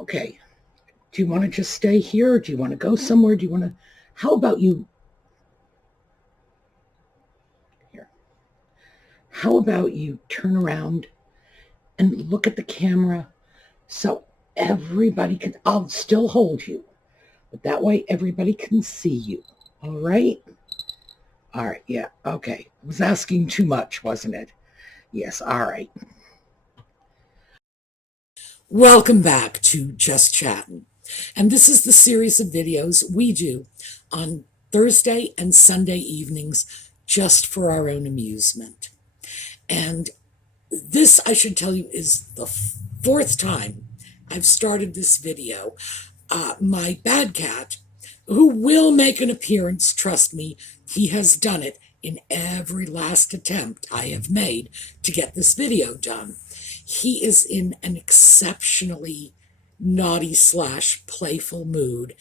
Okay. Do you want to just stay here? Or do you want to go somewhere? Do you want to? How about you? Here. How about you turn around and look at the camera so everybody can? I'll still hold you, but that way everybody can see you. All right. All right. Yeah. Okay. I was asking too much, wasn't it? Yes. All right. Welcome back to Just Chattin'. And this is the series of videos we do on Thursday and Sunday evenings just for our own amusement. And this, I should tell you, is the fourth time I've started this video. My bad cat, who will make an appearance, trust me, he has done it in every last attempt I have made to get this video done. He is in an exceptionally naughty / playful mood,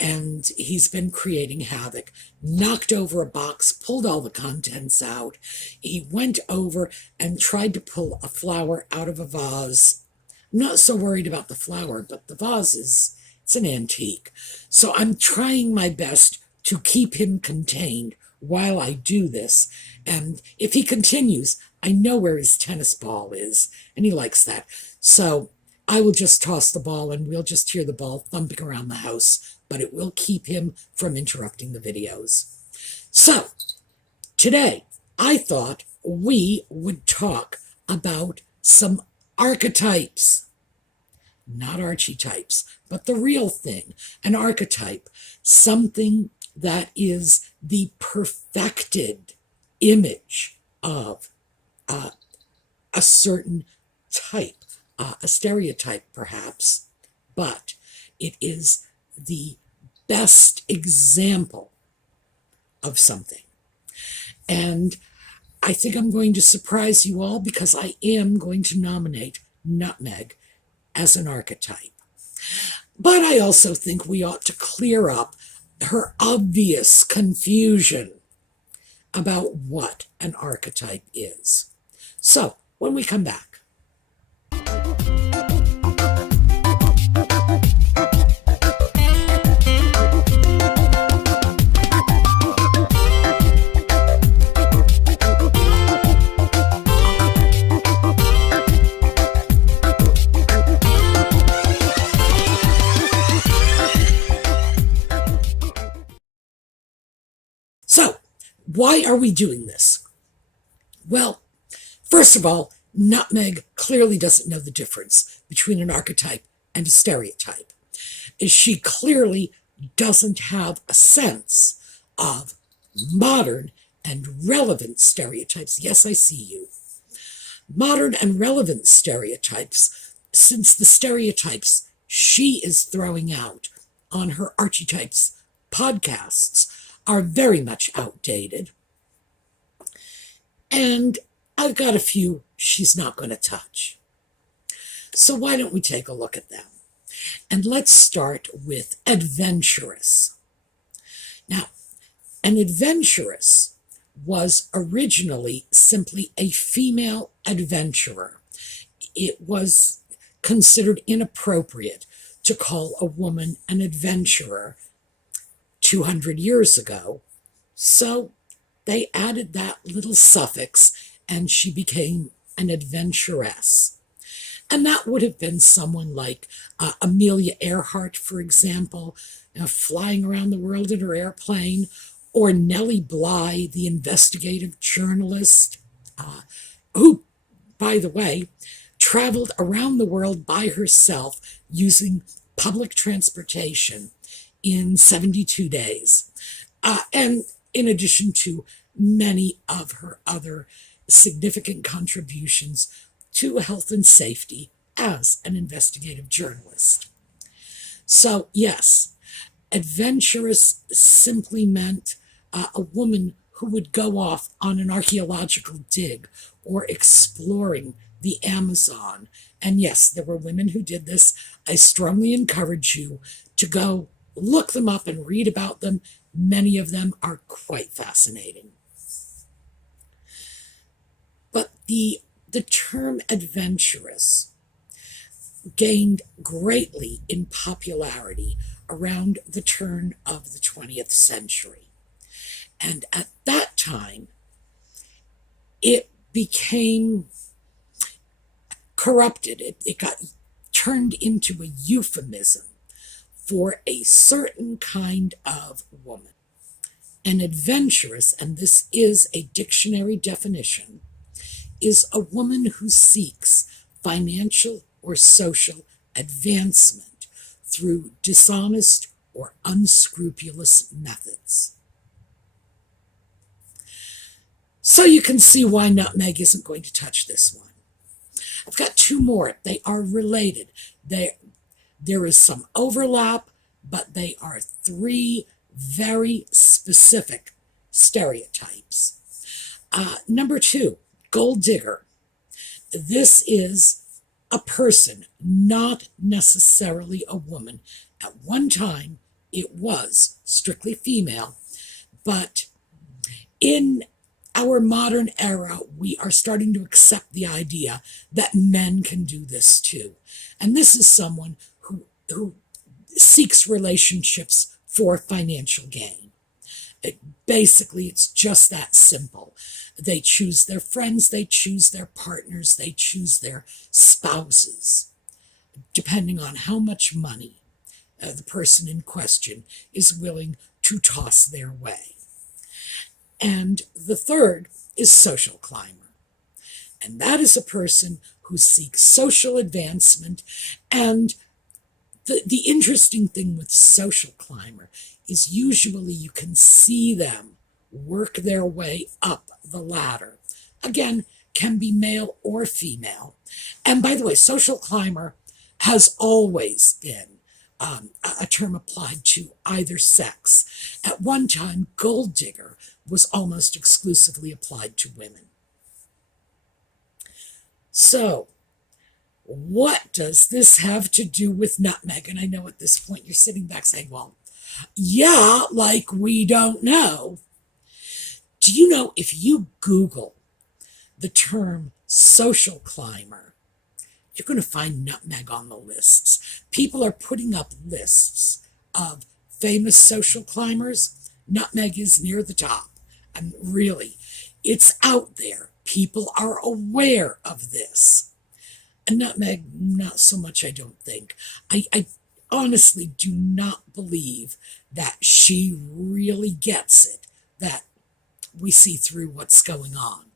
and he's been creating havoc. Knocked over a box, pulled all the contents out. He went over and tried to pull a flower out of a vase. I'm not so worried about the flower, but the vase it's an antique. So I'm trying my best to keep him contained while I do this. And if he continues, I know where his tennis ball is, and he likes that. So I will just toss the ball and we'll just hear the ball thumping around the house, but it will keep him from interrupting the videos. So today, I thought we would talk about some archetypes. Not archetypes, but the real thing, an archetype, something that is the perfected image of a certain type, a stereotype perhaps, but it is the best example of something. And I think I'm going to surprise you all because I am going to nominate Nutmeg as an archetype. But I also think we ought to clear up her obvious confusion about what an archetype is. So, when we come back. So, why are we doing this? Well, first of all, Nutmeg clearly doesn't know the difference between an archetype and a stereotype. She clearly doesn't have a sense of modern and relevant stereotypes. Yes, I see you. Modern and relevant stereotypes, since the stereotypes she is throwing out on her archetypes podcasts are very much outdated. And I've got a few she's not going to touch. So why don't we take a look at them? And let's start with adventurous. Now, an adventurous was originally simply a female adventurer. It was considered inappropriate to call a woman an adventurer 200 years ago. So they added that little suffix and she became an adventuress. And that would have been someone like Amelia Earhart, for example, flying around the world in her airplane, or Nellie Bly, the investigative journalist, who, by the way, traveled around the world by herself using public transportation in 72 days. And in addition to many of her other significant contributions to health and safety as an investigative journalist. So, yes, adventurous simply meant a woman who would go off on an archaeological dig or exploring the Amazon. And yes, there were women who did this. I strongly encourage you to go look them up and read about them. Many of them are quite fascinating. But the term adventurous gained greatly in popularity around the turn of the 20th century. And at that time, it became corrupted. It got turned into a euphemism for a certain kind of woman. An adventurous, and this is a dictionary definition, is a woman who seeks financial or social advancement through dishonest or unscrupulous methods. So you can see why Nutmeg isn't going to touch this one. I've got two more. They are related. There is some overlap, but they are three very specific stereotypes. Number two, gold digger. This is a person, not necessarily a woman. At one time, it was strictly female, but in our modern era, we are starting to accept the idea that men can do this too. And this is someone who seeks relationships for financial gain. Basically, it's just that simple. They choose their friends, they choose their partners, they choose their spouses, depending on how much money the person in question is willing to toss their way. And the third is social climber. And that is a person who seeks social advancement. And the interesting thing with social climber is usually you can see them work their way up the ladder. Again, can be male or female. And by the way, social climber has always been a term applied to either sex. At one time, gold digger was almost exclusively applied to women. So, what does this have to do with Nutmeg? And I know at this point you're sitting back saying, well, yeah, like we don't know. Do you know if you Google the term social climber, you're going to find Nutmeg on the lists. People are putting up lists of famous social climbers. Nutmeg is near the top. And really, it's out there. People are aware of this. And Nutmeg, not so much, I don't think. I honestly do not believe that she really gets it, that we see through what's going on.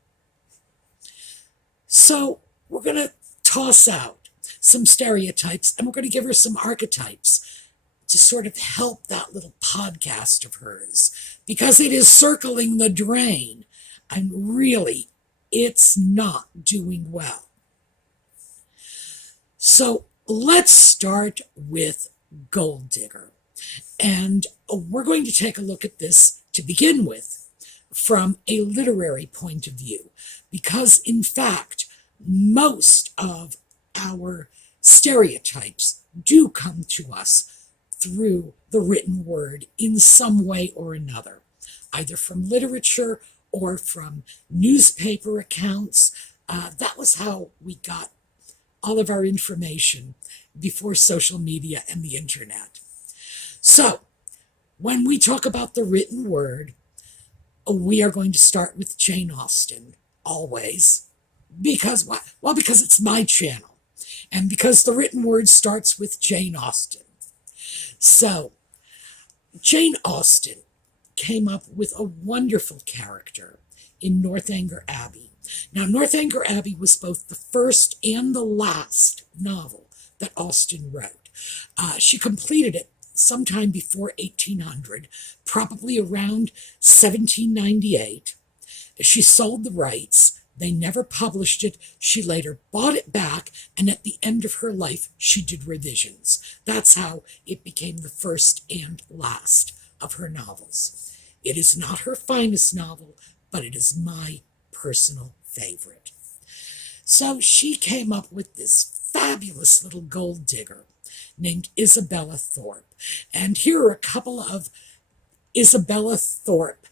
So we're going to toss out some stereotypes, and we're going to give her some archetypes to sort of help that little podcast of hers, because it is circling the drain, and really, it's not doing well. So let's start with gold digger. And we're going to take a look at this to begin with from a literary point of view, because in fact, most of our stereotypes do come to us through the written word in some way or another, either from literature or from newspaper accounts. That was how we got all of our information before social media and the internet. So, when we talk about the written word, we are going to start with Jane Austen, always. Because why? Well, because it's my channel. And because the written word starts with Jane Austen. So, Jane Austen came up with a wonderful character in Northanger Abbey. Now, Northanger Abbey was both the first and the last novel that Austen wrote. She completed it sometime before 1800, probably around 1798. She sold the rights. They never published it. She later bought it back, and at the end of her life, she did revisions. That's how it became the first and last of her novels. It is not her finest novel, but it is my personal favorite. So she came up with this fabulous little gold digger named Isabella Thorpe. And here are a couple of Isabella Thorpe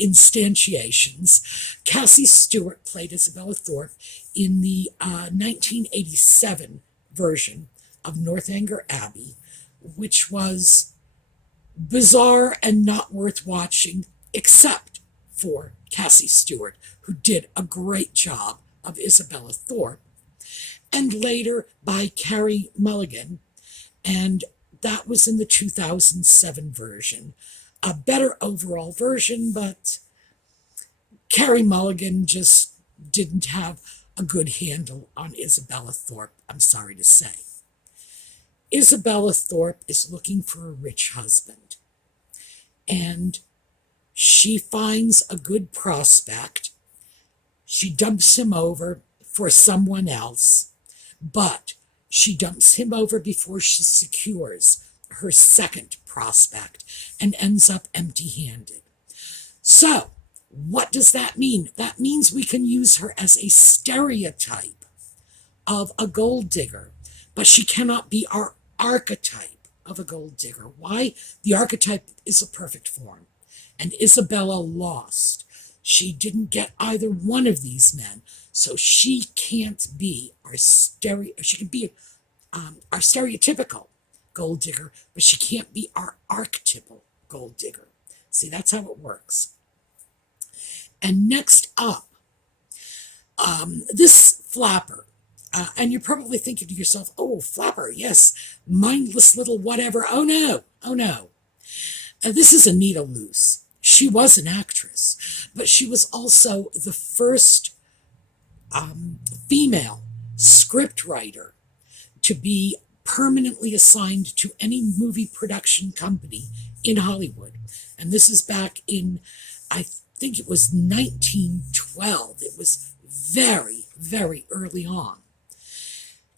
instantiations. Cassie Stewart played Isabella Thorpe in the 1987 version of Northanger Abbey, which was bizarre and not worth watching, except for Cassie Stewart, who did a great job of Isabella Thorpe, and later by Carey Mulligan, and that was in the 2007 version. A better overall version, but Carey Mulligan just didn't have a good handle on Isabella Thorpe, I'm sorry to say. Isabella Thorpe is looking for a rich husband, and she finds a good prospect. She dumps him over for someone else, but she dumps him over before she secures her second prospect and ends up empty-handed. So, what does that mean? That means we can use her as a stereotype of a gold digger, but she cannot be our archetype of a gold digger. Why? The archetype is a perfect form, and Isabella lost. She didn't get either one of these men, so she can't be our she can be our stereotypical gold digger, but she can't be our archetypal gold digger. See, that's how it works. And next up, this flapper. And you're probably thinking to yourself, oh, flapper, yes, mindless little whatever. Oh, no, oh, no. This is Anita Loos. She was an actress, but she was also the first female scriptwriter to be permanently assigned to any movie production company in Hollywood. And this is back in, I think it was 1912. It was very, very early on.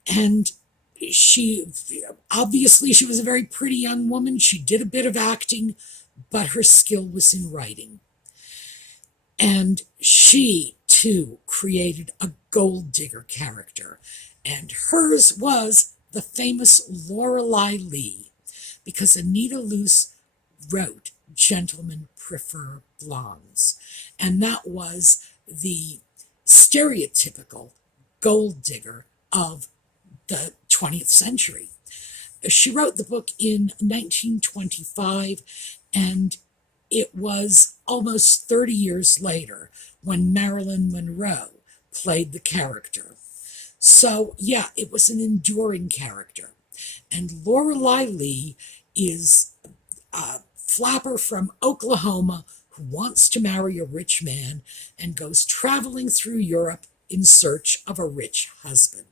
And she was a very pretty young woman. She did a bit of acting, but her skill was in writing. And she, too, created a gold digger character. And hers was the famous Lorelei Lee, because Anita Loos wrote Gentlemen Prefer Blondes. And that was the stereotypical gold digger of the 20th century. She wrote the book in 1925, and it was almost 30 years later when Marilyn Monroe played the character. So, yeah, it was an enduring character. And Lorelei Lee is a flapper from Oklahoma who wants to marry a rich man and goes traveling through Europe in search of a rich husband.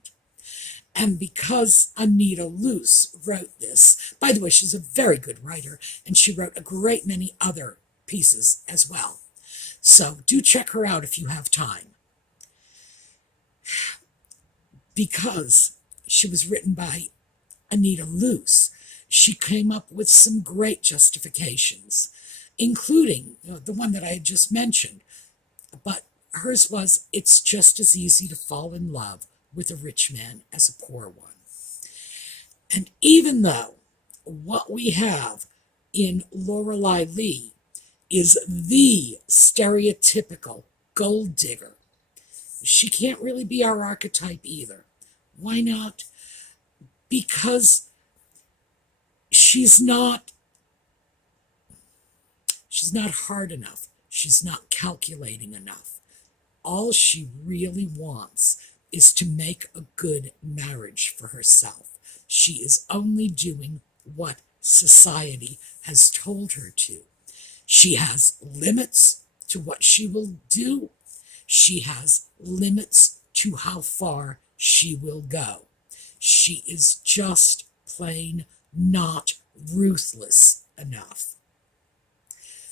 And because Anita Loos wrote this, by the way, she's a very good writer, and she wrote a great many other pieces as well. So do check her out if you have time. Because she was written by Anita Loos, she came up with some great justifications, including the one that I had just mentioned. But hers was, it's just as easy to fall in love with a rich man as a poor one. And even though what we have in Lorelei Lee is the stereotypical gold digger, she can't really be our archetype either. Why not? Because she's not hard enough. She's not calculating enough. All she really wants is to make a good marriage for herself. She is only doing what society has told her to. She has limits to what she will do. She has limits to how far she will go. She is just plain not ruthless enough.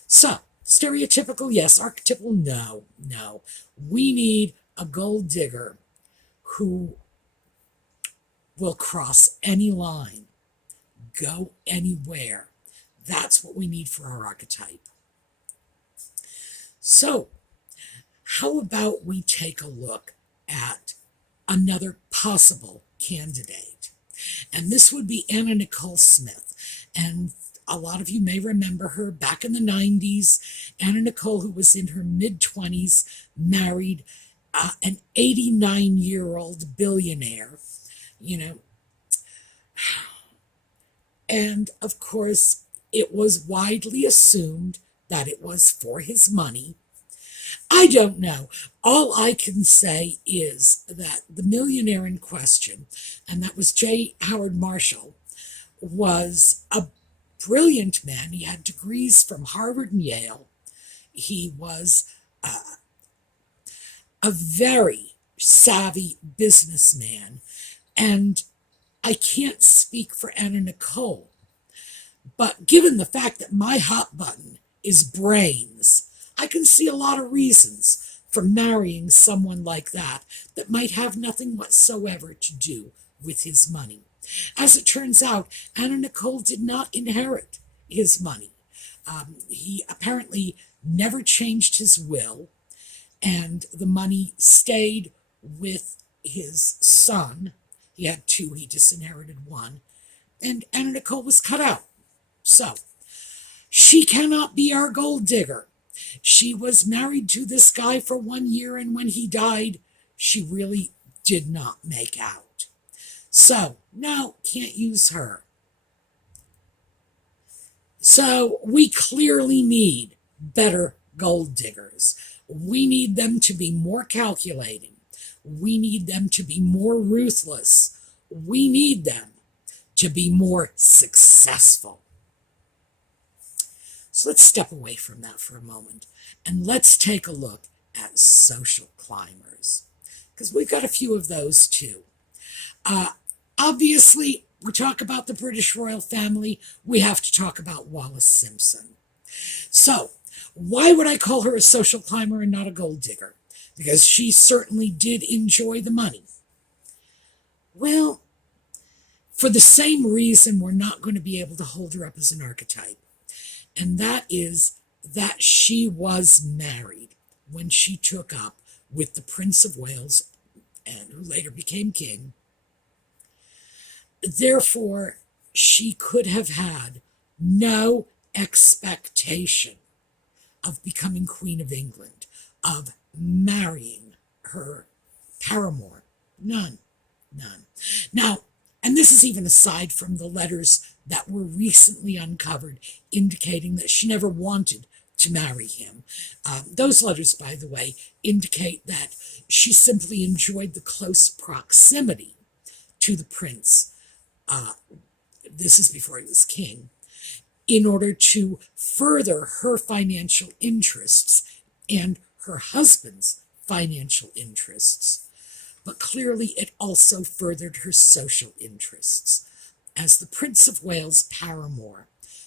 So, stereotypical, yes. Archetypal, no. We need a gold digger who will cross any line, go anywhere. That's what we need for our archetype. So, how about we take a look at another possible candidate? And this would be Nicole Smith. And a lot of you may remember her back in the 90s. Nicole, who was in her mid-20s, married an 89-year-old billionaire. And of course, it was widely assumed that it was for his money. I don't know. All I can say is that the millionaire in question, and that was J. Howard Marshall, was a brilliant man. He had degrees from Harvard and Yale. He was a very savvy businessman. And I can't speak for Anna Nicole, but given the fact that my hot button is brains, I can see a lot of reasons for marrying someone like that that might have nothing whatsoever to do with his money. As it turns out, Anna Nicole did not inherit his money. He apparently never changed his will, and the money stayed with his son. He had two, he disinherited one, and Anna Nicole was cut out. So, she cannot be our gold digger. She was married to this guy for 1 year, and when he died, she really did not make out. So, no, can't use her. So, we clearly need better gold diggers. We need them to be more calculating. We need them to be more ruthless. We need them to be more successful. So let's step away from that for a moment and let's take a look at social climbers, because we've got a few of those too. Obviously, we talk about the British royal family, we have to talk about Wallis Simpson. So, why would I call her a social climber and not a gold digger? Because she certainly did enjoy the money. Well, for the same reason we're not going to be able to hold her up as an archetype. And that is that she was married when she took up with the Prince of Wales, and who later became king. Therefore, she could have had no expectation of becoming Queen of England, of marrying her paramour. None. Now, and this is even aside from the letters that were recently uncovered indicating that she never wanted to marry him. Those letters, by the way, indicate that she simply enjoyed the close proximity to the prince. This is before he was king, in order to further her financial interests and her husband's financial interests. But clearly it also furthered her social interests. As the Prince of Wales' paramour,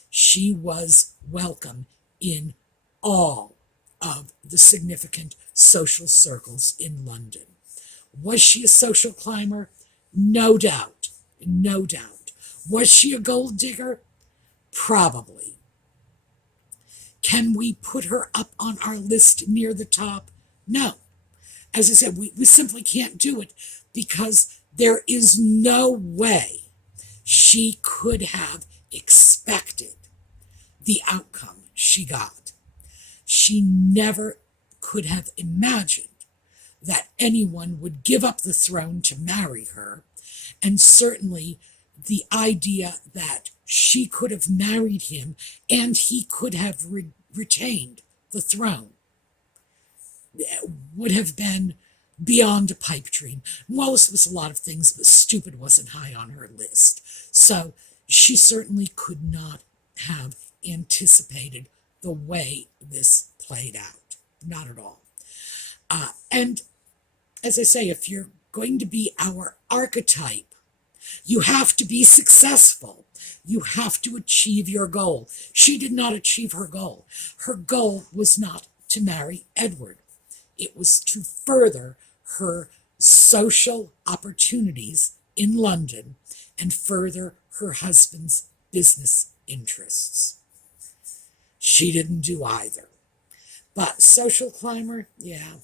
she was welcome in all of the significant social circles in London. Was she a social climber? No doubt. Was she a gold digger? Probably. Can we put her up on our list near the top? No. As I said, we simply can't do it because there is no way she could have expected the outcome she got. She never could have imagined that anyone would give up the throne to marry her, and certainly the idea that she could have married him and he could have retained the throne would have been beyond a pipe dream. Wallis was a lot of things, but stupid wasn't high on her list. So she certainly could not have anticipated the way this played out. Not at all. And as I say, if you're going to be our archetype, you have to be successful. You have to achieve your goal. She did not achieve her goal. Her goal was not to marry Edward. It was to further her social opportunities in London and further her husband's business interests. She didn't do either. But social climber, yeah,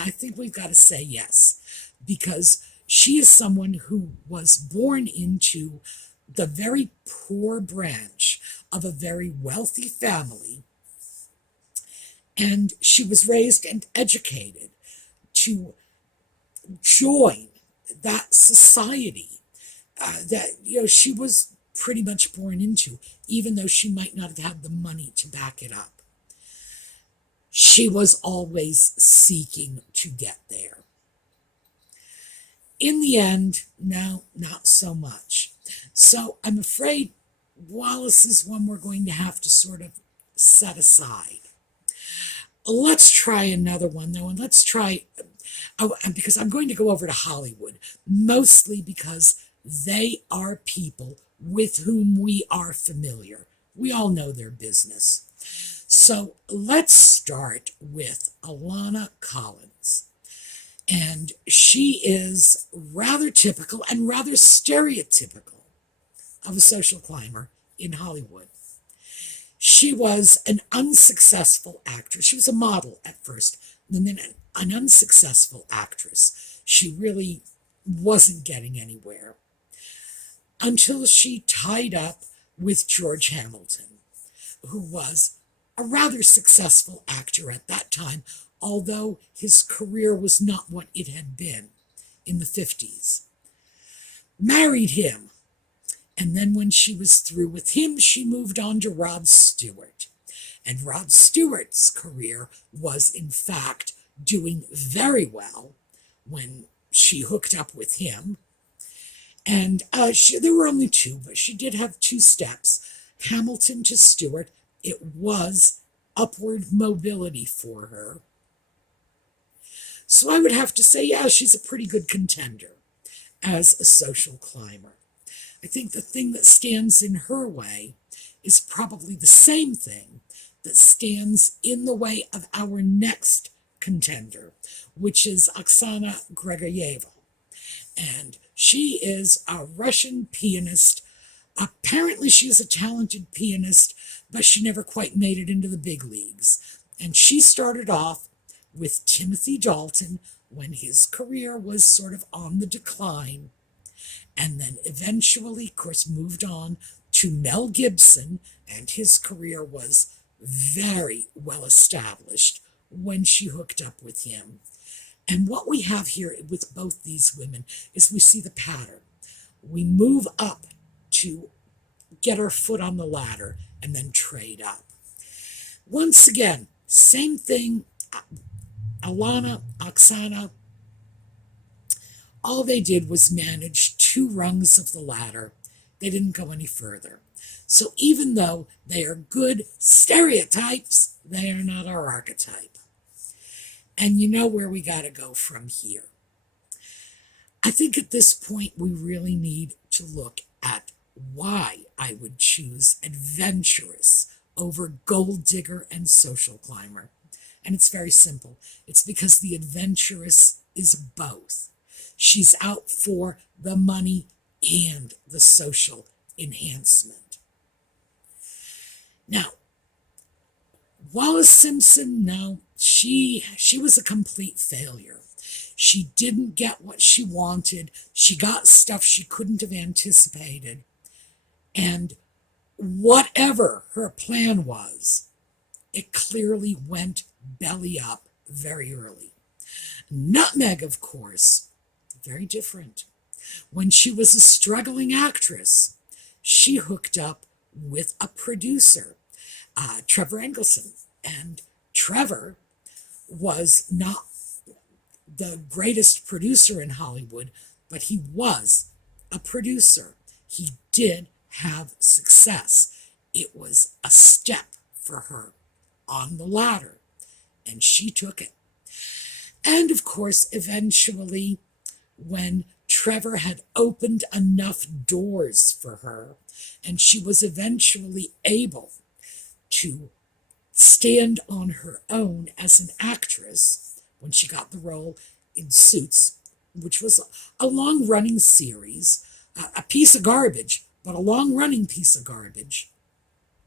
I think we've got to say yes, because she is someone who was born into the very poor branch of a very wealthy family, and she was raised and educated to join that society. That she was pretty much born into, even though she might not have had the money to back it up. She was always seeking to get there. In the end, no, not so much. So I'm afraid Wallace is one we're going to have to sort of set aside. Let's try another one, though, and let's try, because I'm going to go over to Hollywood, mostly because they are people with whom we are familiar. We all know their business. So let's start with Alana Collins. And she is rather typical and rather stereotypical of a social climber in Hollywood. She was an unsuccessful actress. She was a model at first, and then an unsuccessful actress. She really wasn't getting anywhere until she tied up with George Hamilton, who was a rather successful actor at that time, although his career was not what it had been in the 50s. Married him. And then when she was through with him, she moved on to Rod Stewart. And Rod Stewart's career was, in fact, doing very well when she hooked up with him. And there were only two, but she did have two steps. Hamilton to Stewart, it was upward mobility for her. So I would have to say, yeah, she's a pretty good contender as a social climber. I think the thing that stands in her way is probably the same thing that stands in the way of our next contender, which is Oksana Grigorieva. And she is a Russian pianist. Apparently she is a talented pianist, but she never quite made it into the big leagues. And she started off with Timothy Dalton when his career was sort of on the decline, and then eventually, of course, moved on to Mel Gibson, and his career was very well established when she hooked up with him. And what we have here with both these women is we see the pattern. We move up to get our foot on the ladder and then trade up. Once again, same thing. Alana, Oksana, all they did was manage 2 rungs of the ladder. They didn't go any further. So even though they are good stereotypes, they are not our archetype. And you know where we got to go from here. I think at this point we really need to look at why I would choose adventurous over gold digger and social climber. And it's very simple. It's because the adventurous is both. She's out for the money and the social enhancement. Now, Wallace Simpson, no, she was a complete failure. She didn't get what she wanted. She got stuff she couldn't have anticipated. And whatever her plan was, it clearly went belly up very early. Nutmeg, of course, very different. When she was a struggling actress, she hooked up with a producer, Trevor Engelson. And Trevor was not the greatest producer in Hollywood, but he was a producer. He did have success. It was a step for her on the ladder, and she took it. And of course, eventually, when Trevor had opened enough doors for her, and she was eventually able to stand on her own as an actress when she got the role in Suits, which was a long-running series, a piece of garbage, but a long-running piece of garbage.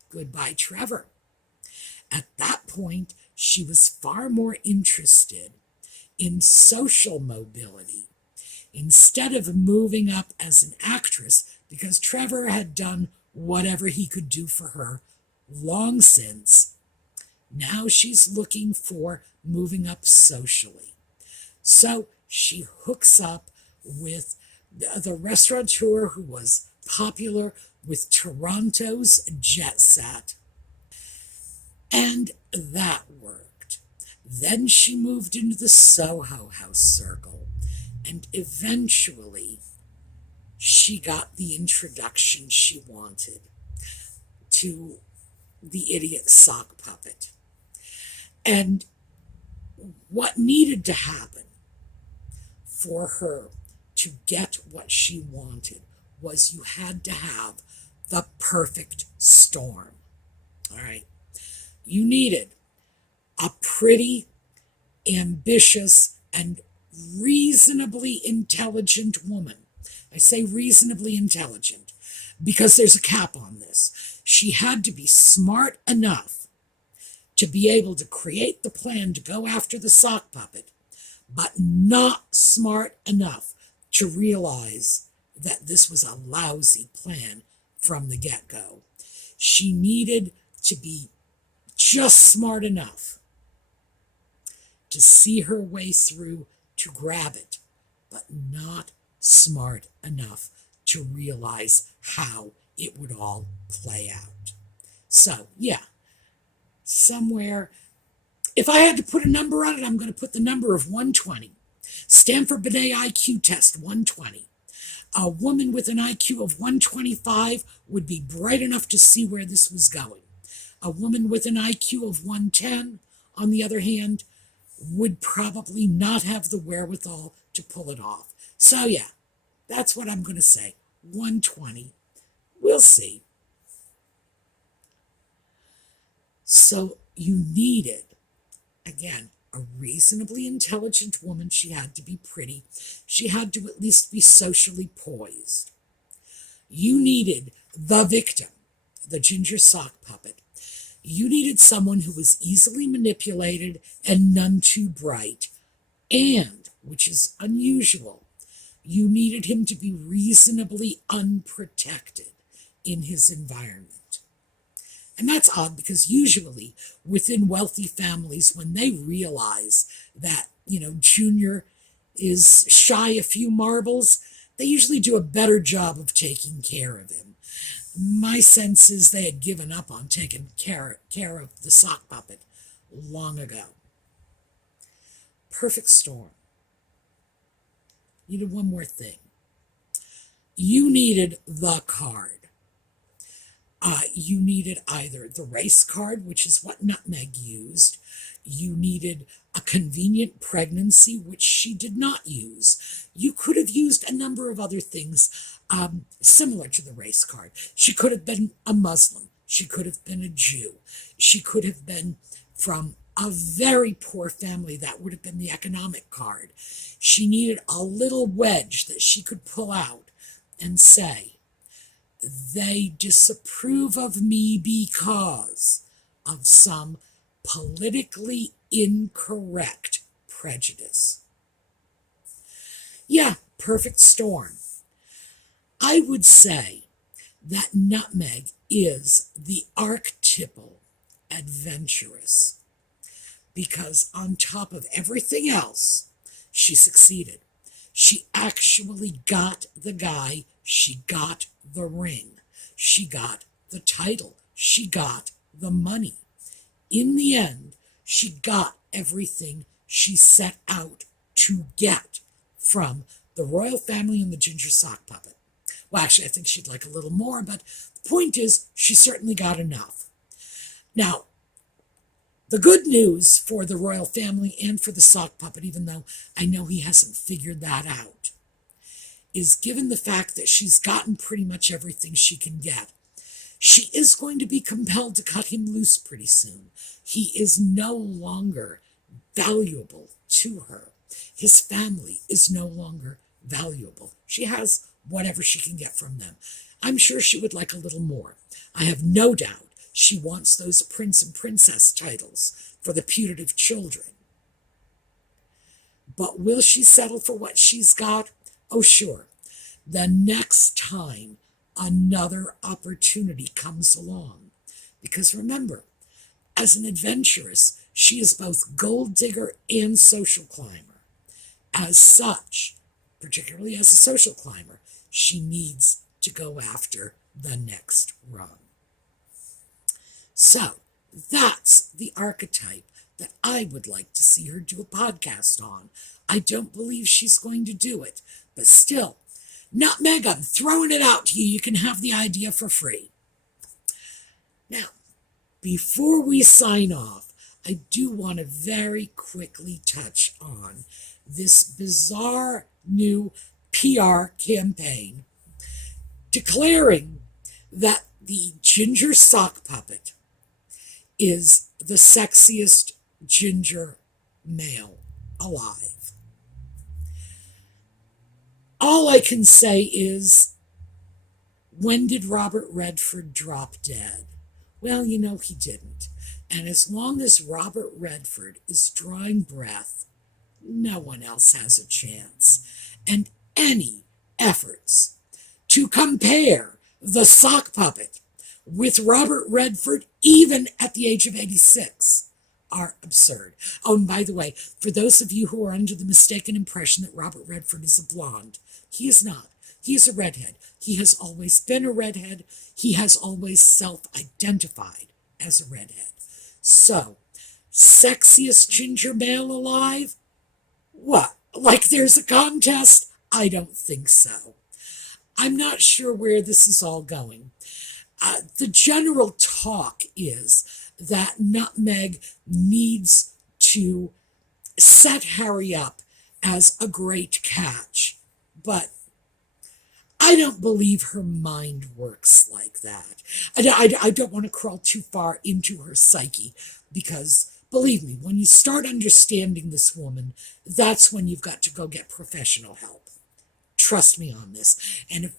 Goodbye, Trevor. At that point, she was far more interested in social mobility instead of moving up as an actress, because Trevor had done whatever he could do for her long since. Now she's looking for moving up socially. So she hooks up with the restaurateur who was popular with Toronto's jet set. And that worked. Then she moved into the Soho House circle, and eventually she got the introduction she wanted to the idiot sock puppet. And what needed to happen for her to get what she wanted was you had to have the perfect storm. All right. You needed a pretty, ambitious, and reasonably intelligent woman. I say reasonably intelligent because there's a cap on this. She had to be smart enough to be able to create the plan to go after the sock puppet, but not smart enough to realize that this was a lousy plan from the get-go. She needed to be just smart enough to see her way through to grab it, but not smart enough to realize how it would all play out. So, yeah, somewhere, if I had to put a number on it, I'm going to put the number of 120. Stanford Binet IQ test, 120. A woman with an IQ of 125 would be bright enough to see where this was going. A woman with an IQ of 110, on the other hand, would probably not have the wherewithal to pull it off. So yeah, that's what I'm going to say. 120. We'll see. So you needed, again, a reasonably intelligent woman. She had to be pretty. She had to at least be socially poised. You needed the victim, the ginger sock puppet. You needed someone who was easily manipulated and none too bright. And, which is unusual, you needed him to be reasonably unprotected in his environment. And that's odd because usually within wealthy families, when they realize that, Junior is shy a few marbles, they usually do a better job of taking care of him. My sense is they had given up on taking care of the sock puppet long ago. Perfect storm. You needed one more thing. You needed the card. You needed either the race card, which is what Nutmeg used. You needed a convenient pregnancy, which she did not use. You could have used a number of other things similar to the race card. She could have been a Muslim. She could have been a Jew. She could have been from a very poor family. That would have been the economic card. She needed a little wedge that she could pull out and say, they disapprove of me because of some politically incorrect prejudice. Yeah, perfect storm. I would say that Nutmeg is the archetypal adventurous because on top of everything else, she succeeded. She actually got the guy. She got the ring. She got the title. She got the money. In the end, she got everything she set out to get from the royal family and the ginger sock puppet. Well, actually, I think she'd like a little more, but the point is, she certainly got enough. Now, the good news for the royal family and for the sock puppet, even though I know he hasn't figured that out, is given the fact that she's gotten pretty much everything she can get, she is going to be compelled to cut him loose pretty soon. He is no longer valuable to her. His family is no longer valuable. She has whatever she can get from them. I'm sure she would like a little more. I have no doubt she wants those prince and princess titles for the putative children. But will she settle for what she's got? Oh, sure. The next time another opportunity comes along. Because remember, as an adventuress, she is both gold digger and social climber. As such, particularly as a social climber, she needs to go after the next rung. So that's the archetype that I would like to see her do a podcast on. I don't believe she's going to do it, but still, Nutmeg, I'm throwing it out to you. You can have the idea for free. Now, before we sign off, I do want to very quickly touch on this bizarre new PR campaign declaring that the ginger sock puppet is the sexiest ginger male alive. All I can say is, when did Robert Redford drop dead? Well, you know, he didn't. And as long as Robert Redford is drawing breath, no one else has a chance. And any efforts to compare the sock puppet with Robert Redford, even at the age of 86, are absurd. Oh, and by the way, for those of you who are under the mistaken impression that Robert Redford is a blonde, he is not. He is a redhead. He has always been a redhead. He has always self-identified as a redhead. So, sexiest ginger male alive? What? Like there's a contest? I don't think so. I'm not sure where this is all going. The general talk is that Nutmeg needs to set Harry up as a great catch, but I don't believe her mind works like that. I don't want to crawl too far into her psyche, because believe me, when you start understanding this woman, that's when you've got to go get professional help. Trust me on this. And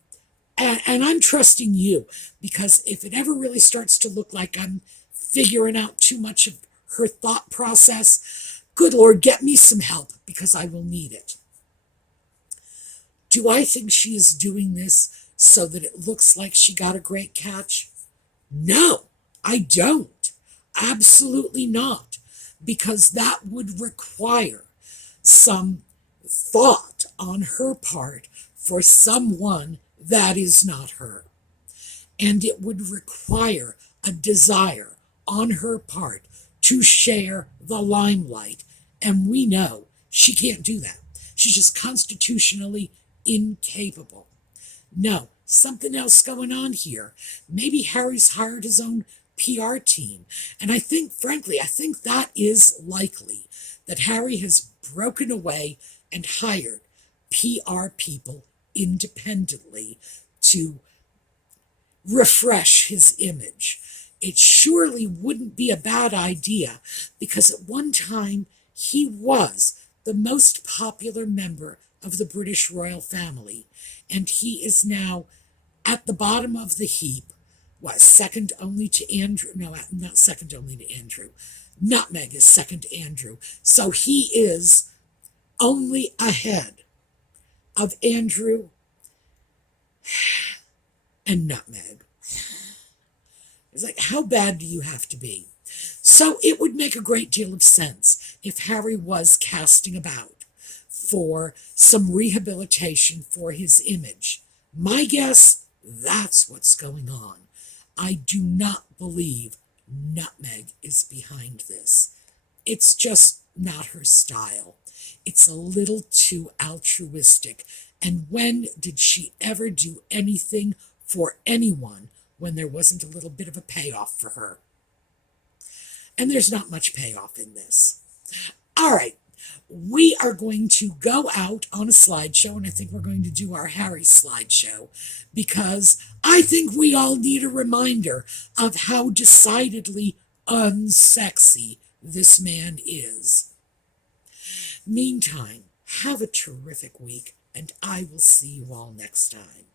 I'm trusting you, because if it ever really starts to look like I'm figuring out too much of her thought process, good Lord, get me some help, because I will need it. Do I think she is doing this so that it looks like she got a great catch? No, I don't. Absolutely not. Because that would require some thought on her part for someone that is not her. And it would require a desire on her part to share the limelight. And we know she can't do that. She's just constitutionally incapable. No, something else going on here. Maybe Harry's hired his own PR team. And I think, frankly, I think that is likely, that Harry has broken away and hired PR people independently to refresh his image. It surely wouldn't be a bad idea, because at one time he was the most popular member of the British royal family, and he is now at the bottom of the heap. What, second only to Andrew? No, not second only to Andrew. Nutmeg is second to Andrew. So he is only ahead of Andrew and Nutmeg. It's like, how bad do you have to be? So it would make a great deal of sense if Harry was casting about for some rehabilitation for his image. My guess, that's what's going on. I do not believe Nutmeg is behind this. It's just not her style. It's a little too altruistic. And when did she ever do anything for anyone when there wasn't a little bit of a payoff for her? And there's not much payoff in this. All right. We are going to go out on a slideshow, and I think we're going to do our Harry slideshow, because I think we all need a reminder of how decidedly unsexy this man is. Meantime, have a terrific week, and I will see you all next time.